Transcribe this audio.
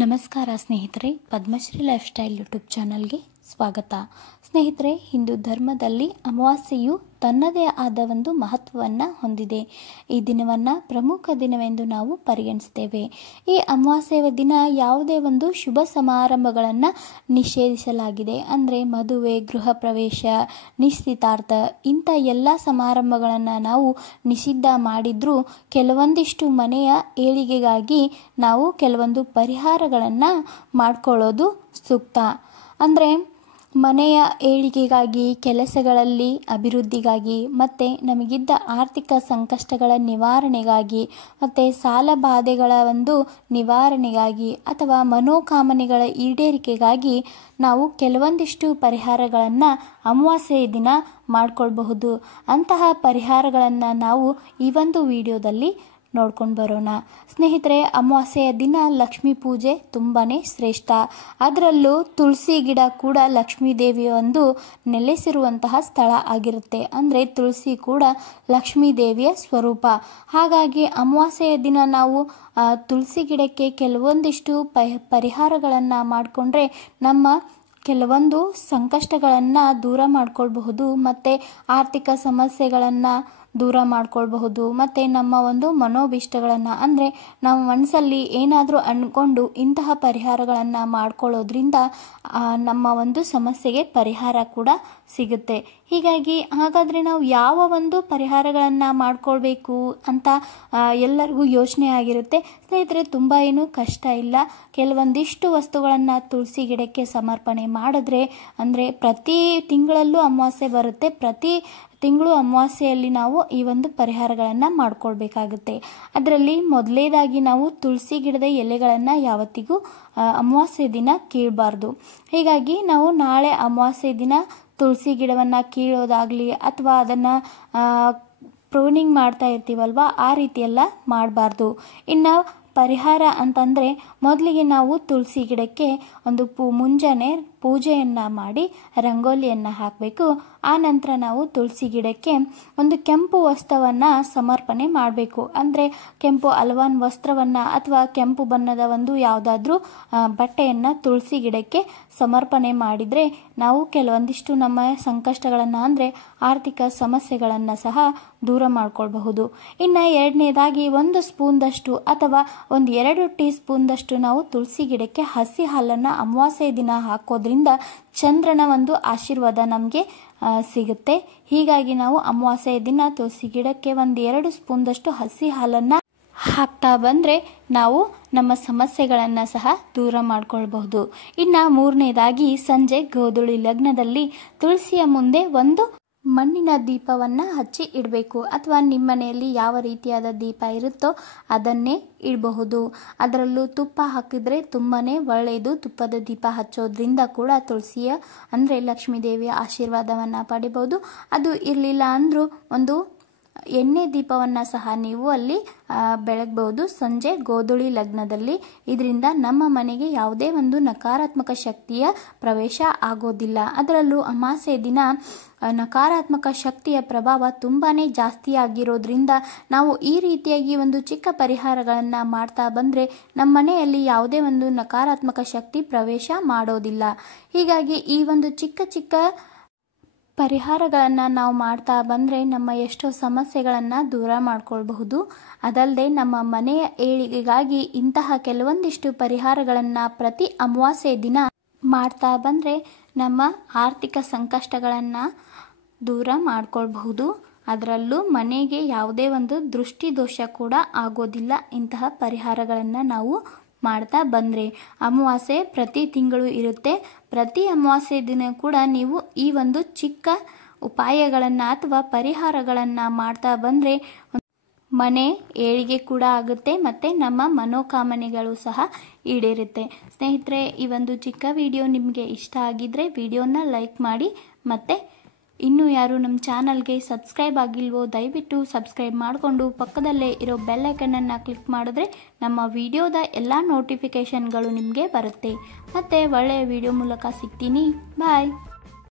ನಮಸ್ಕಾರ ಸ್ನೇಹಿತರೆ, Padmashri life style YouTube ಚಾನಲ್ಗೆ ಸ್ವಾಗತ. ಸ್ನೇಹಿತರೆ, ಹಿಂದೂ ಧರ್ಮದಲ್ಲಿ ಅಮಾವಾಸ್ಯೆಯು ತನ್ನದೇ ಆದ ಒಂದು ಮಹತ್ವವನ್ನು ಹೊಂದಿದೆ. ಈ ದಿನವನ್ನು ಪ್ರಮುಖ ದಿನವೆಂದು ನಾವು ಪರಿಗಣಿಸ್ತೇವೆ. ಈ ಅಮಾವಾಸ್ಯೆಯ ದಿನ ಯಾವುದೇ ಒಂದು ಶುಭ ಸಮಾರಂಭಗಳನ್ನು ನಿಷೇಧಿಸಲಾಗಿದೆ. ಅಂದರೆ ಮದುವೆ, ಗೃಹ ಪ್ರವೇಶ, ನಿಶ್ಚಿತಾರ್ಥ ಇಂಥ ಎಲ್ಲ ಸಮಾರಂಭಗಳನ್ನು ನಾವು ನಿಷಿದ್ಧ ಮಾಡಿದ್ರೂ ಕೆಲವೊಂದಿಷ್ಟು ಮನೆಯ ಏಳಿಗೆಗಾಗಿ ನಾವು ಕೆಲವೊಂದು ಪರಿಹಾರಗಳನ್ನು ಮಾಡಿಕೊಳ್ಳೋದು ಸೂಕ್ತ. ಅಂದರೆ ಮನೆಯ ಏಳಿಗೆಗಾಗಿ, ಕೆಲಸಗಳಲ್ಲಿ ಅಭಿವೃದ್ಧಿಗಾಗಿ, ಮತ್ತು ನಮಗಿದ್ದ ಆರ್ಥಿಕ ಸಂಕಷ್ಟಗಳ ನಿವಾರಣೆಗಾಗಿ, ಮತ್ತು ಸಾಲ ಬಾಧೆಗಳ ಒಂದು ನಿವಾರಣೆಗಾಗಿ ಅಥವಾ ಮನೋಕಾಮನೆಗಳ ಈಡೇರಿಕೆಗಾಗಿ ನಾವು ಕೆಲವೊಂದಿಷ್ಟು ಪರಿಹಾರಗಳನ್ನು ಅಮಾವಾಸ್ಯೆಯ ದಿನ ಮಾಡಿಕೊಳ್ಬಹುದು. ಅಂತಹ ಪರಿಹಾರಗಳನ್ನು ನಾವು ಈ ಒಂದು ವಿಡಿಯೋದಲ್ಲಿ ನೋಡ್ಕೊಂಡು ಬರೋಣ. ಸ್ನೇಹಿತರೆ, ಅಮಾವಾಸ್ಯೆಯ ದಿನ ಲಕ್ಷ್ಮೀ ಪೂಜೆ ತುಂಬಾ ಶ್ರೇಷ್ಠ. ಅದರಲ್ಲೂ ತುಳಸಿ ಗಿಡ ಕೂಡ ಲಕ್ಷ್ಮೀ ದೇವಿಯ ಒಂದು ನೆಲೆಸಿರುವಂತಹ ಸ್ಥಳ ಆಗಿರುತ್ತೆ. ಅಂದರೆ ತುಳಸಿ ಕೂಡ ಲಕ್ಷ್ಮೀ ದೇವಿಯ ಸ್ವರೂಪ. ಹಾಗಾಗಿ ಅಮಾವಾಸ್ಯೆಯ ದಿನ ನಾವು ತುಳಸಿ ಗಿಡಕ್ಕೆ ಕೆಲವೊಂದಿಷ್ಟು ಪರಿಹಾರಗಳನ್ನು ಮಾಡಿಕೊಂಡ್ರೆ ನಮ್ಮ ಕೆಲವೊಂದು ಸಂಕಷ್ಟಗಳನ್ನು ದೂರ ಮಾಡ್ಕೊಳ್ಬಹುದು, ಮತ್ತು ಆರ್ಥಿಕ ಸಮಸ್ಯೆಗಳನ್ನು ದೂರ ಮಾಡ್ಕೊಳ್ಬಹುದು, ಮತ್ತು ನಮ್ಮ ಒಂದು ಮನೋಭಿಷ್ಟಗಳನ್ನು ಅಂದರೆ ನಮ್ಮ ಮನಸ್ಸಲ್ಲಿ ಏನಾದರೂ ಅಂದ್ಕೊಂಡು ಇಂತಹ ಪರಿಹಾರಗಳನ್ನು ಮಾಡ್ಕೊಳ್ಳೋದ್ರಿಂದ ನಮ್ಮ ಒಂದು ಸಮಸ್ಯೆಗೆ ಪರಿಹಾರ ಕೂಡ ಸಿಗುತ್ತೆ. ಹಾಗಾದರೆ ನಾವು ಯಾವ ಒಂದು ಪರಿಹಾರಗಳನ್ನು ಮಾಡ್ಕೊಳ್ಬೇಕು ಅಂತ ಎಲ್ಲರಿಗೂ ಯೋಚನೆ ಆಗಿರುತ್ತೆ. ಸ್ನೇಹಿತರೆ, ತುಂಬ ಏನು ಕಷ್ಟ ಇಲ್ಲ. ಕೆಲವೊಂದಿಷ್ಟು ವಸ್ತುಗಳನ್ನು ತುಳಸಿ ಗಿಡಕ್ಕೆ ಸಮರ್ಪಣೆ ಮಾಡಿದ್ರೆ, ಅಂದರೆ ಪ್ರತಿ ತಿಂಗಳಲ್ಲೂ ಅಮಾವಾಸ್ಯೆ ಬರುತ್ತೆ, ಪ್ರತಿ ತಿಂಗಳು ಅಮಾವಾಸ್ಯೆಯಲ್ಲಿ ನಾವು ಈ ಒಂದು ಪರಿಹಾರಗಳನ್ನು ಮಾಡ್ಕೊಳ್ಬೇಕಾಗುತ್ತೆ. ಅದರಲ್ಲಿ ಮೊದಲನೇದಾಗಿ ನಾವು ತುಳಸಿ ಗಿಡದ ಎಲೆಗಳನ್ನು ಯಾವತ್ತಿಗೂ ಅಮಾವಾಸ್ಯೆ ದಿನ ಕೀಳಬಾರ್ದು. ಹೀಗಾಗಿ ನಾವು ನಾಳೆ ಅಮಾವಾಸ್ಯೆ ದಿನ ತುಳಸಿ ಗಿಡವನ್ನು ಕೀಳೋದಾಗಲಿ ಅಥವಾ ಅದನ್ನು ಪ್ರೂನಿಂಗ್ ಮಾಡ್ತಾ ಇರ್ತೀವಲ್ವ, ಆ ರೀತಿಯೆಲ್ಲ ಮಾಡಬಾರ್ದು. ಇನ್ನು ಪರಿಹಾರ ಅಂತಂದರೆ, ಮೊದಲಿಗೆ ನಾವು ತುಳಸಿ ಗಿಡಕ್ಕೆ ಒಂದು ಮುಂಜಾನೆ ಪೂಜೆಯನ್ನು ಮಾಡಿ ರಂಗೋಲಿಯನ್ನು ಹಾಕಬೇಕು. ಆ ನಂತರ ನಾವು ತುಳಸಿ ಗಿಡಕ್ಕೆ ಒಂದು ಕೆಂಪು ವಸ್ತ್ರವನ್ನು ಸಮರ್ಪಣೆ ಮಾಡಬೇಕು. ಅಂದರೆ ಕೆಂಪು ಅಲ್ವಾನ್ ವಸ್ತ್ರವನ್ನು ಅಥವಾ ಕೆಂಪು ಬಣ್ಣದ ಒಂದು ಯಾವುದಾದ್ರೂ ಬಟ್ಟೆಯನ್ನು ತುಳಸಿ ಗಿಡಕ್ಕೆ ಸಮರ್ಪಣೆ ಮಾಡಿದರೆ ನಾವು ಕೆಲವೊಂದಿಷ್ಟು ನಮ್ಮ ಸಂಕಷ್ಟಗಳನ್ನು ಅಂದರೆ ಆರ್ಥಿಕ ಸಮಸ್ಯೆಗಳನ್ನು ಸಹ ದೂರ ಮಾಡ್ಕೊಳ್ಬಹುದು. ಇನ್ನು ಎರಡನೇದಾಗಿ 1 ಸ್ಪೂನ್ದಷ್ಟು ಅಥವಾ 2 ಟೀ ಸ್ಪೂನ್ದಷ್ಟು ನಾವು ತುಳಸಿ ಗಿಡಕ್ಕೆ ಹಸಿ ಹಾಲನ್ನು ಅಮಾವಾಸ್ಯೆ ದಿನ ಹಾಕೋದ್ರಿಂದ ಚಂದ್ರನ ಒಂದು ಆಶೀರ್ವಾದ ನಮಗೆ ಸಿಗುತ್ತೆ. ಹೀಗಾಗಿ ನಾವು ಅಮಾವಾಸ್ಯೆಯ ದಿನ ತುಳಸಿ ಗಿಡಕ್ಕೆ 2 ಸ್ಪೂನ್ದಷ್ಟು ಹಸಿ ಹಾಲನ್ನು ಹಾಕ್ತಾ ಬಂದರೆ ನಾವು ನಮ್ಮ ಸಮಸ್ಯೆಗಳನ್ನು ಸಹ ದೂರ ಮಾಡ್ಕೊಳ್ಬಹುದು. ಇನ್ನು ಮೂರನೇದಾಗಿ ಸಂಜೆ ಗೋಧೂಳಿ ಲಗ್ನದಲ್ಲಿ ತುಳಸಿಯ ಮುಂದೆ ಒಂದು ಮಣ್ಣಿನ ದೀಪವನ್ನು ಹಚ್ಚಿ ಇಡಬೇಕು. ಅಥವಾ ನಿಮ್ಮ ಮನೆಯಲ್ಲಿ ಯಾವ ರೀತಿಯಾದ ದೀಪ ಇರುತ್ತೋ ಅದನ್ನೇ ಇಡಬಹುದು. ಅದರಲ್ಲೂ ತುಪ್ಪ ಹಾಕಿದರೆ ತುಂಬಾ ಒಳ್ಳೆಯದು. ತುಪ್ಪದ ದೀಪ ಹಚ್ಚೋದ್ರಿಂದ ಕೂಡ ತುಳಸಿಯ ಅಂದರೆ ಲಕ್ಷ್ಮೀ ದೇವಿಯ ಆಶೀರ್ವಾದವನ್ನು ಪಡಿಬಹುದು. ಅದು ಇರಲಿಲ್ಲ ಅಂದರೂ ಒಂದು ಎಣ್ಣೆ ದೀಪವನ್ನು ಸಹ ನೀವು ಅಲ್ಲಿ ಬೆಳಗಬಹುದು ಸಂಜೆ ಗೋಧೂಳಿ ಲಗ್ನದಲ್ಲಿ. ಇದರಿಂದ ನಮ್ಮ ಮನೆಗೆ ಯಾವುದೇ ಒಂದು ನಕಾರಾತ್ಮಕ ಶಕ್ತಿಯ ಪ್ರವೇಶ ಆಗೋದಿಲ್ಲ. ಅದರಲ್ಲೂ ಅಮಾವಾಸ್ಯೆ ದಿನ ನಕಾರಾತ್ಮಕ ಶಕ್ತಿಯ ಪ್ರಭಾವ ತುಂಬಾ ಜಾಸ್ತಿ ಆಗಿರೋದ್ರಿಂದ ನಾವು ಈ ರೀತಿಯಾಗಿ ಒಂದು ಚಿಕ್ಕ ಪರಿಹಾರಗಳನ್ನು ಮಾಡ್ತಾ ಬಂದರೆ ನಮ್ಮ ಮನೆಯಲ್ಲಿ ಯಾವುದೇ ಒಂದು ನಕಾರಾತ್ಮಕ ಶಕ್ತಿ ಪ್ರವೇಶ ಮಾಡೋದಿಲ್ಲ. ಹೀಗಾಗಿ ಈ ಒಂದು ಚಿಕ್ಕ ಪರಿಹಾರಗಳನ್ನು ನಾವು ಮಾಡ್ತಾ ಬಂದರೆ ನಮ್ಮ ಎಷ್ಟೋ ಸಮಸ್ಯೆಗಳನ್ನು ದೂರ ಮಾಡ್ಕೊಳ್ಬಹುದು. ಅದಲ್ಲದೆ ನಮ್ಮ ಮನೆಯ ಏಳಿಗೆಗಾಗಿ ಇಂತಹ ಕೆಲವೊಂದಿಷ್ಟು ಪರಿಹಾರಗಳನ್ನು ಪ್ರತಿ ಅಮಾವಾಸ್ಯೆ ದಿನ ಮಾಡ್ತಾ ಬಂದರೆ ನಮ್ಮ ಆರ್ಥಿಕ ಸಂಕಷ್ಟಗಳನ್ನು ದೂರ ಮಾಡ್ಕೊಳ್ಬಹುದು. ಅದರಲ್ಲೂ ಮನೆಗೆ ಯಾವುದೇ ಒಂದು ದೃಷ್ಟಿ ದೋಷ ಕೂಡ ಆಗೋದಿಲ್ಲ ಇಂತಹ ಪರಿಹಾರಗಳನ್ನು ನಾವು ಮಾಡ್ತಾ ಬಂದರೆ. ಅಮಾವಾಸ್ಯೆ ಪ್ರತಿ ತಿಂಗಳು ಇರುತ್ತೆ. ಪ್ರತಿ ಅಮಾವಾಸ್ಯೆ ದಿನ ಕೂಡ ನೀವು ಈ ಒಂದು ಚಿಕ್ಕ ಉಪಾಯಗಳನ್ನು ಅಥವಾ ಪರಿಹಾರಗಳನ್ನು ಮಾಡ್ತಾ ಬಂದರೆ ಮನೆ ಏಳಿಗೆ ಕೂಡ ಆಗುತ್ತೆ, ಮತ್ತು ನಮ್ಮ ಮನೋಕಾಮನೆಗಳು ಸಹ ಈಡೇರುತ್ತೆ. ಸ್ನೇಹಿತರೆ, ಈ ಒಂದು ಚಿಕ್ಕ ವಿಡಿಯೋ ನಿಮಗೆ ಇಷ್ಟ ಆಗಿದ್ದರೆ ವಿಡಿಯೋನ ಲೈಕ್ ಮಾಡಿ, ಮತ್ತು ಇನ್ನೂ ಯಾರು ನಮ್ಮ ಚಾನಲ್ಗೆ ಸಬ್ಸ್ಕ್ರೈಬ್ ಆಗಿಲ್ವೋ ದಯವಿಟ್ಟು ಸಬ್ಸ್ಕ್ರೈಬ್ ಮಾಡಿಕೊಂಡು ಪಕ್ಕದಲ್ಲೇ ಇರೋ ಬೆಲ್ ಐಕನನ್ನು ಕ್ಲಿಕ್ ಮಾಡಿದ್ರೆ ನಮ್ಮ ವಿಡಿಯೋದ ಎಲ್ಲ ನೋಟಿಫಿಕೇಷನ್ಗಳು ನಿಮಗೆ ಬರುತ್ತೆ. ಮತ್ತು ಒಳ್ಳೆಯ ವಿಡಿಯೋ ಮೂಲಕ ಸಿಗ್ತೀನಿ. ಬಾಯ್.